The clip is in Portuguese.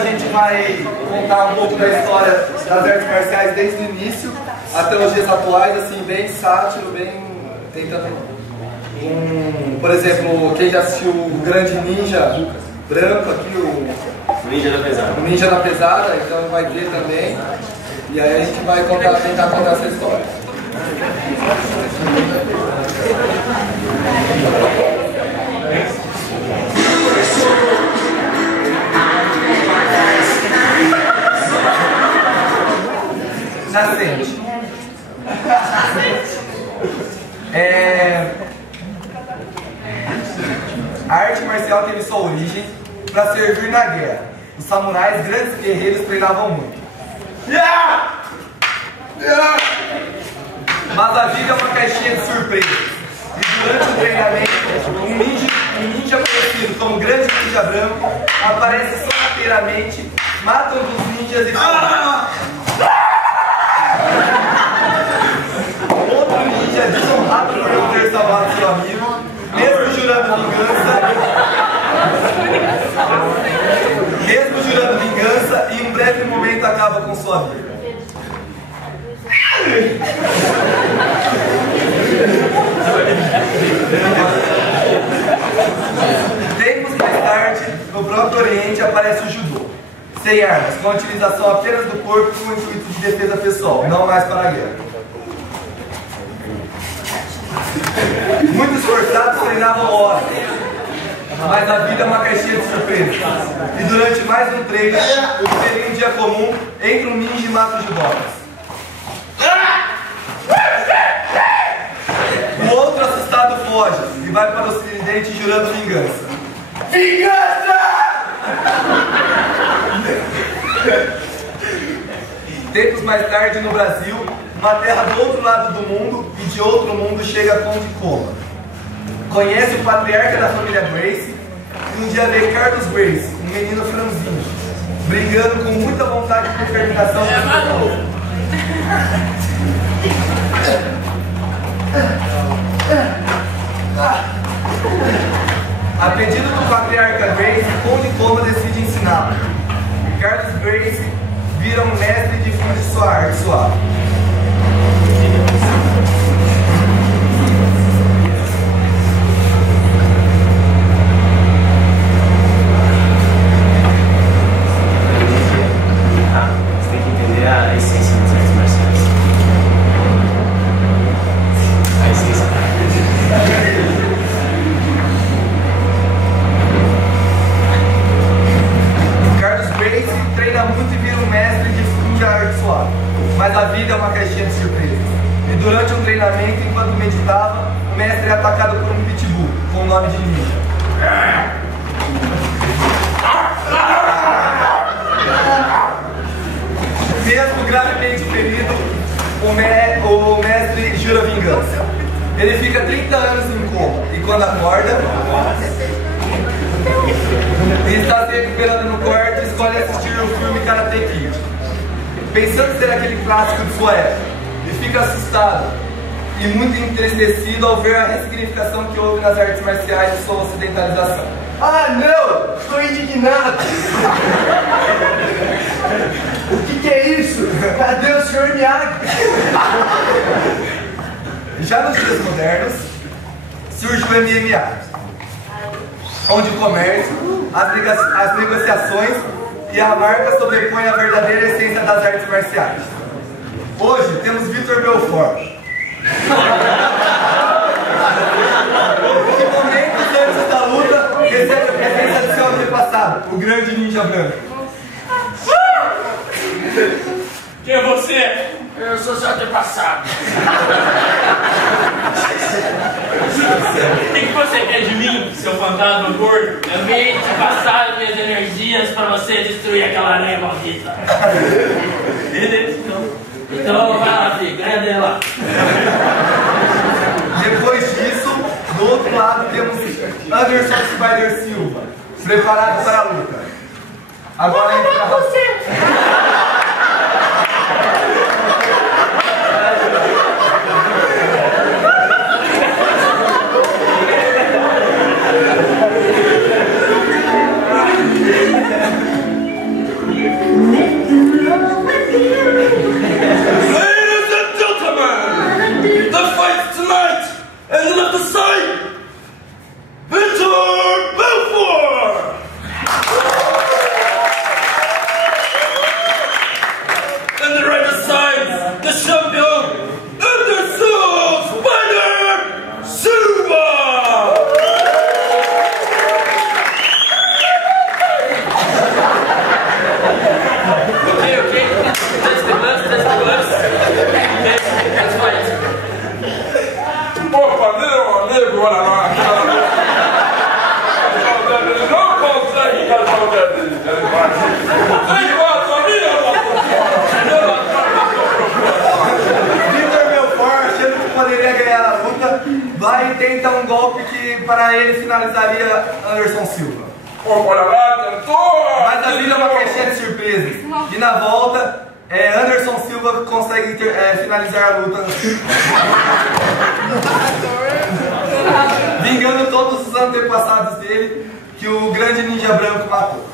a gente vai contar um pouco da história das artes marciais desde o início até os dias atuais, assim, bem sátiro, bem tentando... por exemplo, quem já assistiu o Grande Ninja Branco aqui, o Ninja da Pesada. O Ninja da Pesada, então vai ver também. E aí a gente vai tentar contar essa história. Nascente. A arte marcial teve sua origem para servir na guerra. Os samurais, grandes guerreiros, treinavam muito. Mas a vida é uma caixinha de surpresas. E durante o treinamento, um ninja conhecido como Grande Ninja Branco aparece sorrateiramente, mata um dos ninjas e outro ninja é desonrado por não ter salvado seu amigo, mesmo jurando vingança, e em um breve momento acaba com sua vida. Tempos mais tarde, no próprio Oriente aparece o judô, sem armas, com a utilização apenas do corpo com o intuito de defesa pessoal, não mais para a guerra. Muitos esforçados treinavam horas, mas a vida é uma caixinha de surpresas. E durante mais um treino, o que seria um dia comum, entra um ninja e mata os judocas. O outro assustado foge e vai para o ocidente jurando vingança. Vingança! Tempos mais tarde, no Brasil, uma terra do outro lado do mundo e de outro mundo, chega a Conde Coma. Conhece o patriarca da família Gracie e um dia vê Carlos Gracie, um menino franzino, brigando com muita vontade e determinação. A pedido do patriarca Gracie, Conde Coma decide ensiná-lo. Carlos Gracie vira um mestre e difunde sua arte suave. Você tem que entender a essência das artes marciais. A essência. Carlos Gracie treina muito e vira um mestre e difunde a arte suave. Mas a vida é uma caixinha de surpresas. E durante um treinamento, enquanto meditava, o mestre é atacado por um pitbull, com o nome de ninja. Mesmo gravemente ferido, o mestre jura vingança. Ele fica 30 anos em coma, e quando acorda, e está se recuperando no quarto, escolhe assistir o filme Karate Kid, pensando ser aquele clássico de sua época, e fica assustado e muito entristecido ao ver a ressignificação que houve nas artes marciais e sua ocidentalização. Ah, não! Estou indignado! O que é isso? Cadê o Sr. Miyagi? Já nos dias modernos, surge o MMA, onde o comércio, as negociações e a marca sobrepõem a verdadeira essência das artes marciais. Hoje temos Vitor Belfort, que momentos antes da luta recebe a presença de seu antepassado, o Grande Ninja Branco. Quem é você? Eu sou seu antepassado. O que você quer de mim, seu fantasma gordo? Eu vim te passar minhas energias para você destruir aquela aranha maldita. Beleza, então vai lá, filho, ganha dele lá. Depois disso, do outro lado temos Anderson Spider Silva, preparado para a luta. Agora entra você! para ele finalizaria Anderson Silva. Olha lá, tentou! Mas a vida é uma caixinha de surpresas. E na volta, Anderson Silva consegue finalizar a luta. Vingando todos os antepassados dele que o grande ninja branco matou.